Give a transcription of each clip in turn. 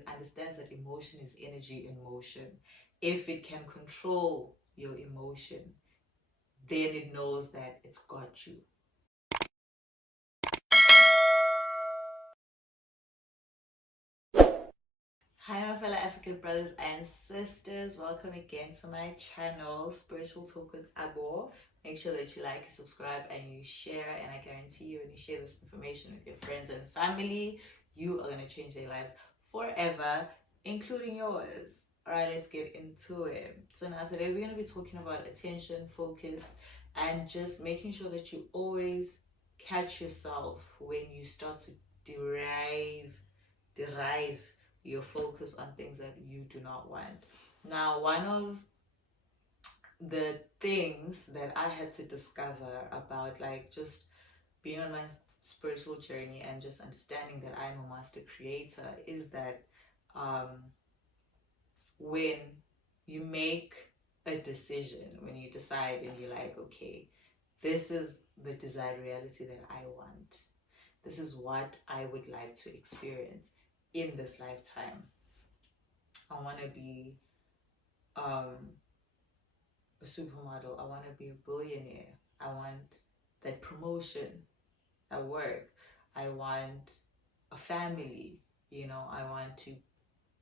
it understands that emotion is energy in motion. If it can control your emotion, then it knows that it's got you. Hi, my fellow African brothers and sisters. Welcome again to my channel, Spiritual Talk with Abo. Make sure that you like, subscribe, and you share. And I guarantee you, when you share this information with your friends and family, you are going to change their lives forever, including yours. All right, let's get into it. So now today we're going to be talking about attention, focus, and just making sure that you always catch yourself when you start to derive your focus on things that you do not want. Now, one of the things that I had to discover about like just being on my spiritual journey and just understanding that I'm a master creator is that when you make a decision, when you decide and you're like, okay, this is the desired reality that I want, this is what I would like to experience in this lifetime. I want to be a supermodel. I want to be a billionaire. I want that promotion at work. I want a family. I want to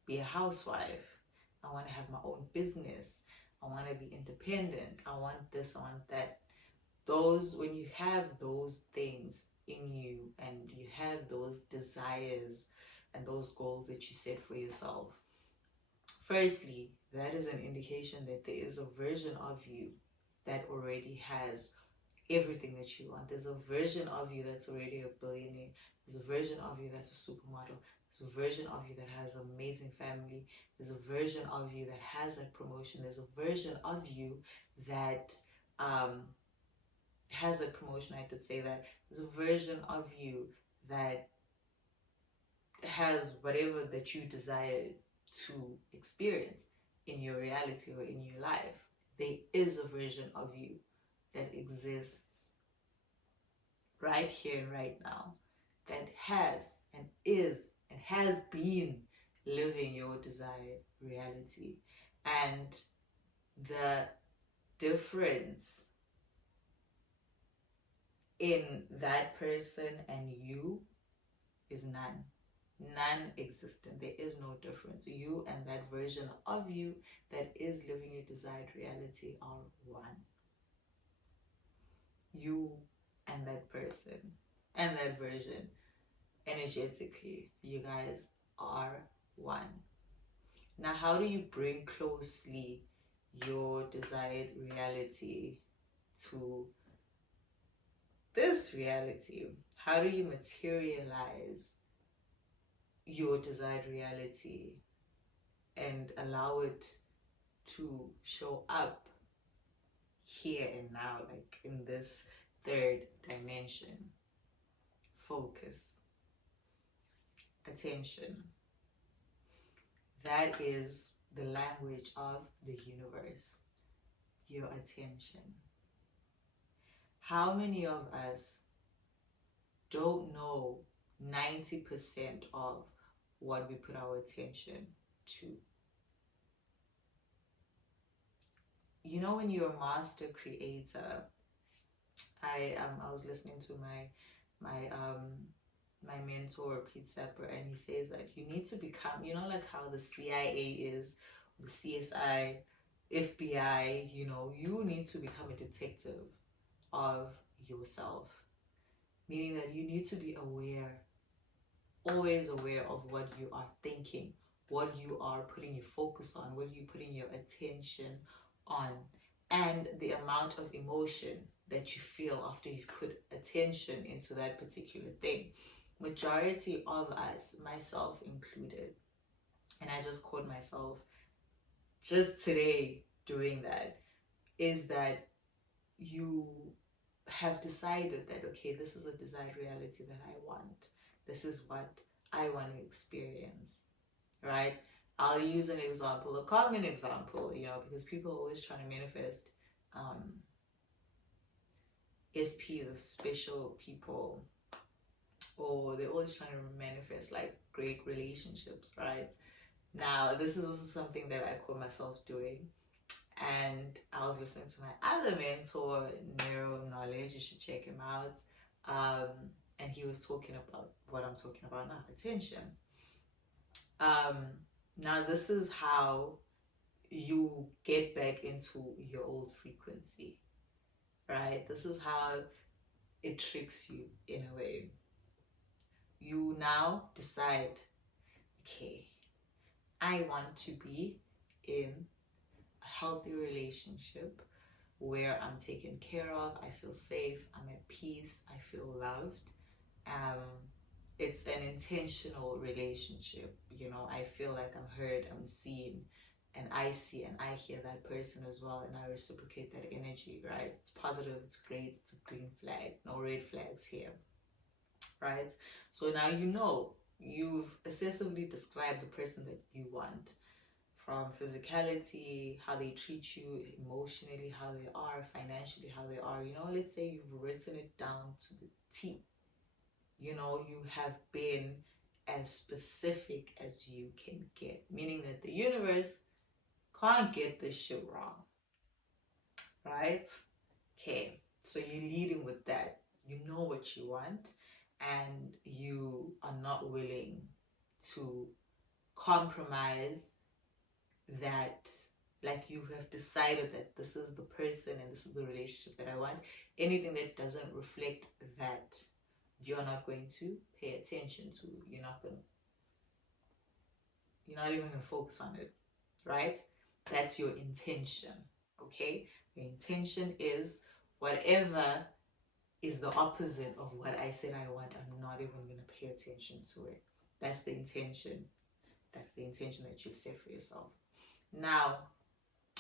be a housewife. I want to have my own business. I want to be independent. I want this, I want that. When you have those things in you and you have those desires and those goals that you set for yourself, firstly, that is an indication that there is a version of you that already has everything that you want. There's a version of you that's already a billionaire. There's a version of you that's a supermodel. There's a version of you that has an amazing family. There's a version of you that has that promotion. There's a version of you that has a promotion, I could say that. There's a version of you that has whatever that you desire to experience in your reality or in your life. There is a version of you that exists right here and right now that has and is and has been living your desired reality. And the difference in that person and you is none. Non-existent. There is no difference. You and that version of you that is living your desired reality are one. You and that person and that version, energetically, you guys are one. Now, how do you bring closely your desired reality to this reality? How do you materialize your desired reality and allow it to show up here and now, like in this third dimension? Focus, attention. That is the language of the universe, your attention. How many of us don't know 90% of what we put our attention to? When you're a master creator, I was listening to my mentor Pete Sepper, and he says that you need to become, like how the CIA is, the CSI, FBI, you need to become a detective of yourself, meaning that you need to be aware, always aware of what you are thinking, what you are putting your focus on, what you're putting your attention on, and the amount of emotion that you feel after you put attention into that particular thing. Majority of us, myself included, and I just caught myself just today doing that, is that you have decided that, okay, this is a desired reality that I want. This is what I want to experience, right? I'll use an example, a common example, because people are always trying to manifest SPs, special people, or they're always trying to manifest like great relationships, right? Now, this is also something that I call myself doing. And I was listening to my other mentor, Neuro Knowledge. You should check him out. Um, and he was talking about what I'm talking about now, attention. Um, Now, this is how you get back into your old frequency, right? This is how it tricks you in a way. You now decide, okay, I want to be in a healthy relationship where I'm taken care of, I feel safe, I'm at peace, I feel loved. Um, it's an intentional relationship. I feel like I'm heard, I'm seen, and I see and I hear that person as well, and I reciprocate that energy, right? It's positive, it's great, it's a green flag, no red flags here, right? So now you've excessively described the person that you want, from physicality, how they treat you, emotionally, how they are, financially, how they are. Let's say you've written it down to the T. You have been as specific as you can get, meaning that the universe can't get this shit wrong, right? Okay, so you're leading with that. You know what you want, and you are not willing to compromise that. Like, you have decided that this is the person and this is the relationship that I want. Anything that doesn't reflect that, you're not going to pay attention to. You're not even going to focus on it, right? That's your intention. Okay, your intention is whatever is the opposite of what I said I want. I'm not even going to pay attention to it. That's the intention. That's the intention that you've set for yourself. Now,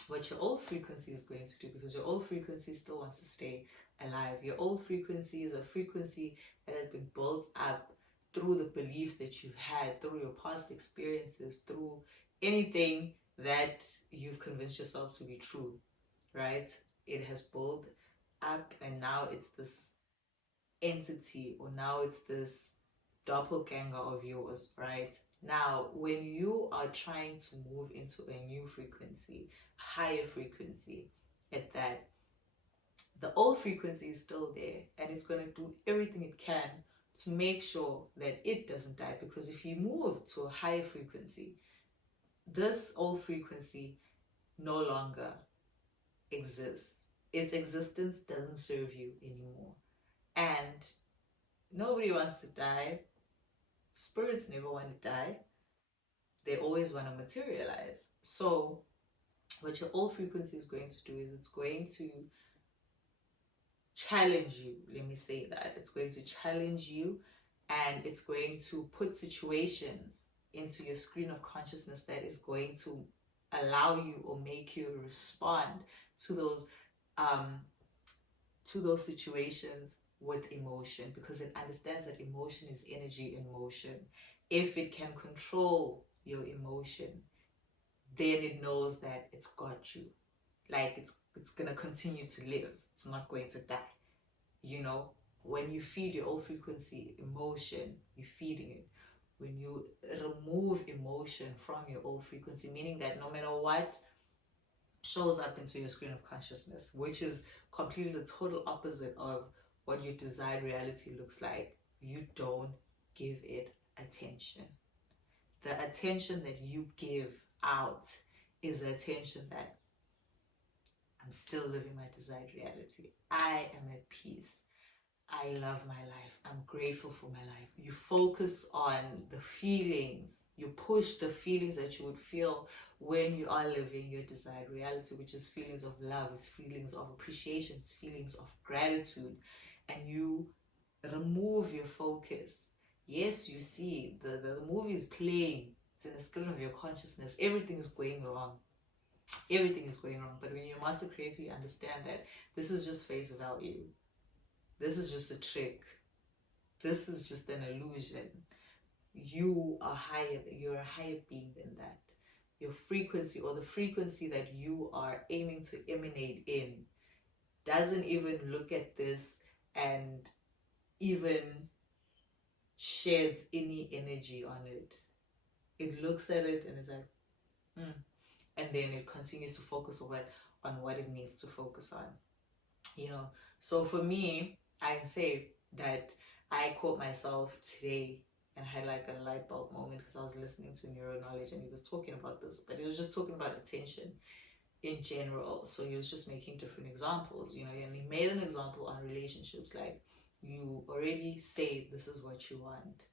what your old frequency is going to do, because your old frequency still wants to stay alive. Your old frequency is a frequency that has been built up through the beliefs that you've had, through your past experiences, through anything that you've convinced yourself to be true, right? It has built up, and now it's this entity, or now it's this doppelganger of yours, right? Now, when you are trying to move into a new frequency, higher frequency, at that, the old frequency is still there, and it's going to do everything it can to make sure that it doesn't die. Because if you move to a higher frequency, this old frequency no longer exists. Its existence doesn't serve you anymore. And nobody wants to die. Spirits never want to die. They always want to materialize. So what your old frequency is going to do is it's going to challenge you. Let me say that. It's going to challenge you, and it's going to put situations into your screen of consciousness that is going to allow you or make you respond to those situations with emotion, because it understands that emotion is energy in motion. If it can control your emotion, then it knows that it's got you. Like, it's gonna continue to live. It's not going to die. When you feed your old frequency emotion, you're feeding it. When you remove emotion from your old frequency, meaning that no matter what shows up into your screen of consciousness, which is completely the total opposite of what your desired reality looks like, you don't give it attention. The attention that you give out is the attention that I'm still living my desired reality. I am at peace. I love my life. I'm grateful for my life. You focus on the feelings. You push the feelings that you would feel when you are living your desired reality, which is feelings of love, it's feelings of appreciation, it's feelings of gratitude. And you remove your focus. Yes, you see, the movie is playing. It's in the screen of your consciousness. Everything is going wrong. Everything is going wrong. But when you're a master creator, you understand that this is just face value. This is just a trick. This is just an illusion. You are higher. You're a higher being than that. Your frequency, or the frequency that you are aiming to emanate in, doesn't even look at this and even sheds any energy on it. It looks at it and it's like, hmm. And then it continues to focus on what it needs to focus on. So for me, I say that I caught myself today and had like a light bulb moment because I was listening to Neuro Knowledge and he was talking about this, but he was just talking about attention in general. So he was just making different examples, and he made an example on relationships. Like, you already say this is what you want,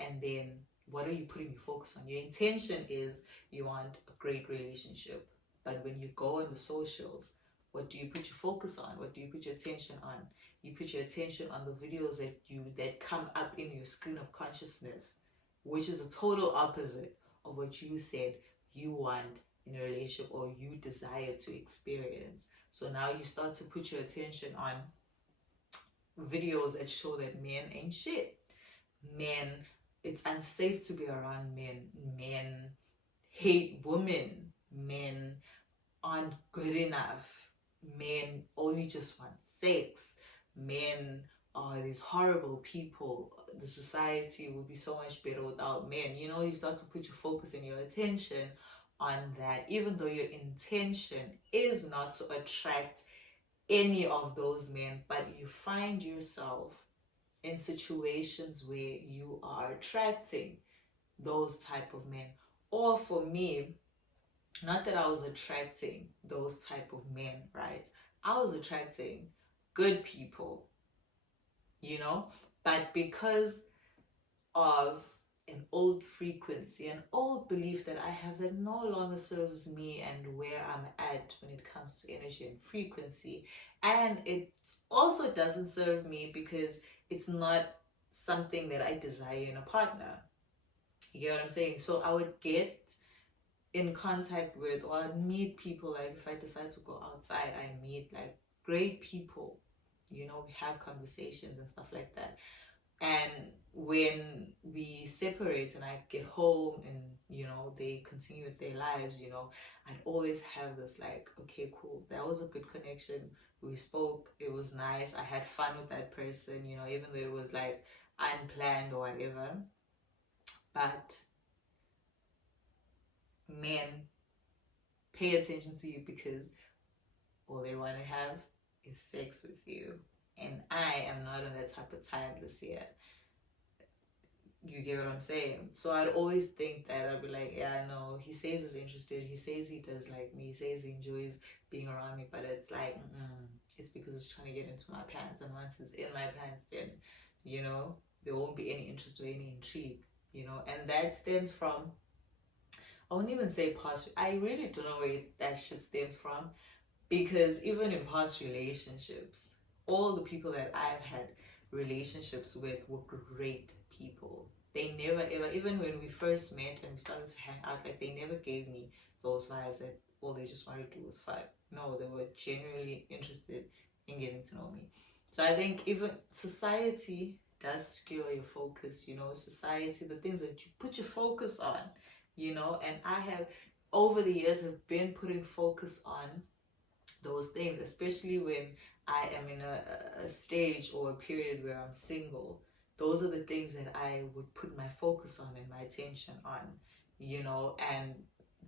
and then what are you putting your focus on? Your intention is you want a great relationship, but when you go on the socials, what do you put your focus on? What do you put your attention on? You put your attention on the videos that come up in your screen of consciousness, which is a total opposite of what you said you want in a relationship or you desire to experience. So now you start to put your attention on videos that show that men ain't shit. Men, it's unsafe to be around men. Men hate women. Men aren't good enough. Men only just want sex. Men are these horrible people. The society would be so much better without men. You start to put your focus and your attention on that, even though your intention is not to attract any of those men, but you find yourself in situations where you are attracting those type of men. Or for me, not that I was attracting those type of men, right? I was attracting good people, but because of an old frequency, an old belief that I have that no longer serves me and where I'm at when it comes to energy and frequency. And it also doesn't serve me because it's not something that I desire in a partner. You get what I'm saying? So I would get in contact with, or I'd meet people. Like, if I decide to go outside, I meet like great people, we have conversations and stuff like that. And when we separate and I get home and they continue with their lives, I'd always have this like, okay, cool, that was a good connection. We spoke, it was nice, I had fun with that person, even though it was like unplanned or whatever. But men pay attention to you because all they want to have is sex with you. And I am not on that type of time this year. You get what I'm saying? So I'd always think that I'd be like, yeah, no, he says he's interested. He says he does like me. He says he enjoys being around me. But it's like, it's because it's trying to get into my pants. And once it's in my pants, then, there won't be any interest or any intrigue, And that stems from, I wouldn't even say past. I really don't know where that shit stems from. Because even in past relationships, all the people that I've had relationships with were great people. They never ever, even when we first met and we started to hang out, like, they never gave me those vibes that all they just wanted to do was fight. No, they were genuinely interested in getting to know me. So I think even society does skew your focus, society, the things that you put your focus on, and I have over the years have been putting focus on those things, especially when I am in a stage or a period where I'm single. Those are the things that I would put my focus on and my attention on, and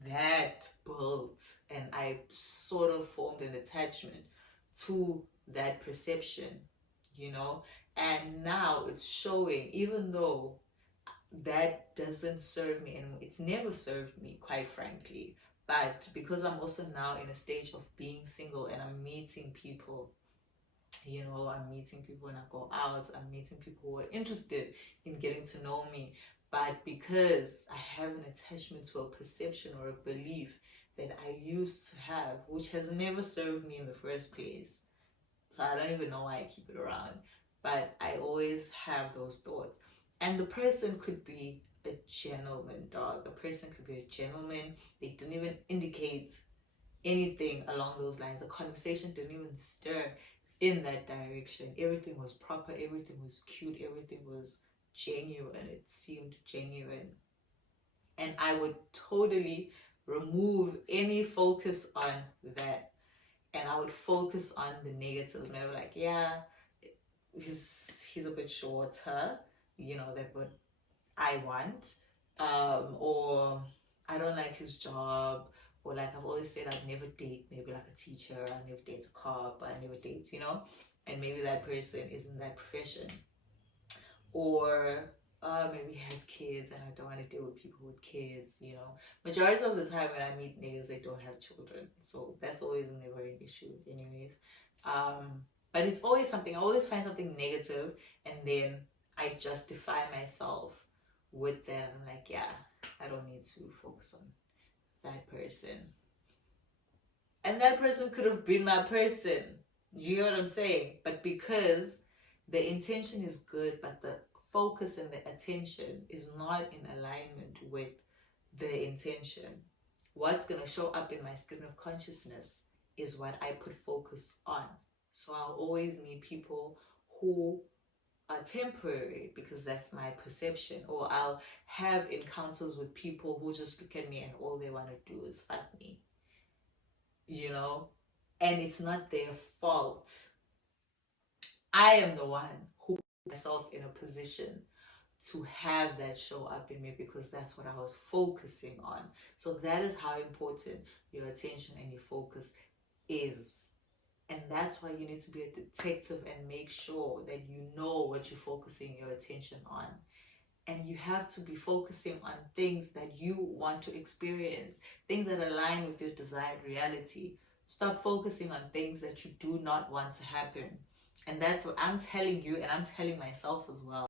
that built, and I sort of formed an attachment to that perception, and now it's showing, even though that doesn't serve me and it's never served me, quite frankly. But because I'm also now in a stage of being single and I'm meeting people, I'm meeting people when I go out, I'm meeting people who are interested in getting to know me. But because I have an attachment to a perception or a belief that I used to have, which has never served me in the first place, so I don't even know why I keep it around, but I always have those thoughts. And the person could be a gentleman, dog. A person could be a gentleman. They didn't even indicate anything along those lines. The conversation didn't even stir in that direction. Everything was proper. Everything was cute. Everything was genuine. It seemed genuine. And I would totally remove any focus on that. And I would focus on the negatives. Maybe like, yeah, he's a bit shorter, that's what I want. or I don't like his job, or like I've always said I'd never date maybe like a teacher, I never date a cop, I never date, and maybe that person is in that profession, or maybe he has kids and I don't want to deal with people with kids. Majority of the time when I meet niggas, they don't have children, so that's always never an issue, anyways. But it's always something. I always find something negative, and then I justify myself with them. I'm like, yeah, I don't need to focus on that person, and that person could have been my person. You know what I'm saying? But because the intention is good, but the focus and the attention is not in alignment with the intention, what's going to show up in my stream of consciousness is what I put focus on. So I'll always meet people who are temporary because that's my perception, or I'll have encounters with people who just look at me and all they want to do is fuck me, and it's not their fault. I am the one who put myself in a position to have that show up in me because that's what I was focusing on. So that is how important your attention and your focus is. And that's why you need to be a detective and make sure that you know what you're focusing your attention on. And you have to be focusing on things that you want to experience, things that align with your desired reality. Stop focusing on things that you do not want to happen. And that's what I'm telling you, and I'm telling myself as well.